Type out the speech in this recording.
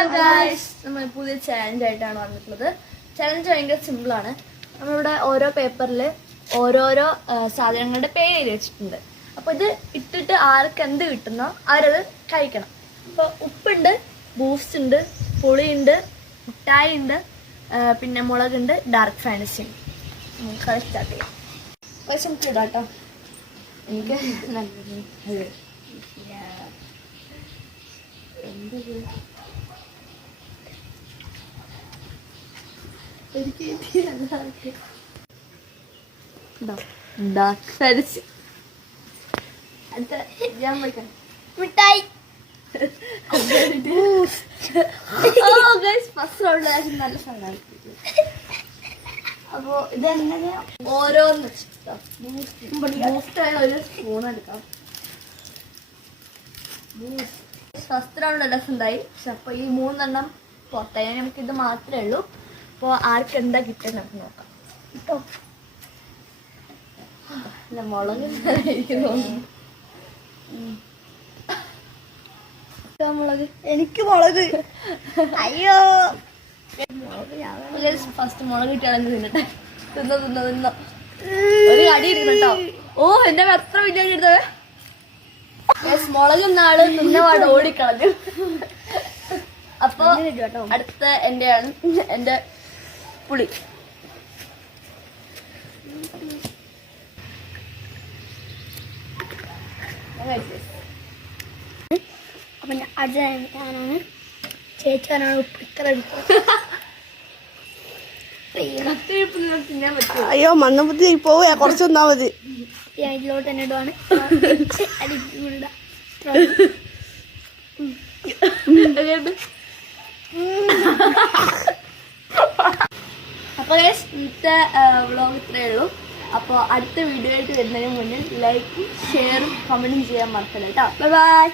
Hello guys, നമ്മൾ പുതിയ challenge ആയിട്ടാണ് വന്നിട്ടുള്ളത്. ചാലഞ്ച് ഭയങ്കര സിമ്പിളാണ്. നമ്മളിവിടെ ഓരോ പേപ്പറിൽ ഓരോരോ സാധനങ്ങളുടെ പേര് എഴുതി വെച്ചിട്ടുണ്ട്. അപ്പോൾ ഇത് ഇട്ടിട്ട് ആർക്ക് എന്ത് കിട്ടുന്നോ അവരത് കഴിക്കണം. അപ്പോൾ ഉപ്പുണ്ട്, ബൂസ്റ്റ് ഉണ്ട്, പുളിയുണ്ട്, മിഠായി ഉണ്ട്, പിന്നെ മുളകുണ്ട്, ഡാർക്ക് ഫാൻറ്റസി ഉണ്ട്. കളി സ്റ്റാർട്ട് ചെയ്യാം. പക്ഷെ നമുക്ക് ഇടാം കേട്ടോ. എനിക്ക് നല്ലത് ഡാർക്ക് ഫാൻറ്റസി. അടുത്ത ഞാൻ വയ്ക്കാം മിഠായി. ഫസ്റ്റ് റൗണ്ട് നല്ല സാധനമാണ്. അപ്പോ ഇതെങ്ങനെ ഓരോന്ന് ബൂസ്റ്റായ ഒരു സ്പൂൺ എടുക്കാം. ഫസ്റ്റ് റൗണ്ട് രസമുണ്ടായി. പക്ഷെ അപ്പൊ ഈ 3 എണ്ണം പുറത്തായി. നമുക്ക് ഇത് മാത്രമേ ഉള്ളൂ. അപ്പോൾ ആർക്ക് എന്താ കിട്ടുക നമുക്ക് നോക്കാം കേട്ടോ. അല്ല മുളക് മുളക് എനിക്ക് മുളക്. അയ്യോ ഫസ്റ്റ് മുളക് കിട്ടിയാണെങ്കിൽ തിന്നട്ടെ. തിന്നോ ഒരു കടി ഇരിക്കണം കേട്ടോ. ഓ എന്റെ എത്ര വലിയ എടുത്തത്. മുളക് നാള് തിന്നപാട് ഓടിക്കളഞ്ഞു. അപ്പൊ അടുത്ത എന്റെയാണ് എന്റെ പുളി. അപ്പൊ ഞാനാണ് ചേച്ചാനാണ് ഉപ്പിത്ര തിന്നാൻ പറ്റും. അയ്യോ മണ്ണപ്പത്തി പോവാ കുറച്ച് തന്നാ മതി. ഇതിലോട്ട് തന്നെ ഇടുവാണ്. അപ്പൊ ഇന്നത്തെ വ്ളോഗ് ഇത്രയേ ഉള്ളൂ. അപ്പോൾ അടുത്ത വീഡിയോ ആയിട്ട് വരുന്നതിന് മുന്നിൽ ലൈക്കും ഷെയറും കമന്റും ചെയ്യാൻ മറക്കല്ല കേട്ടോ. Bye bye.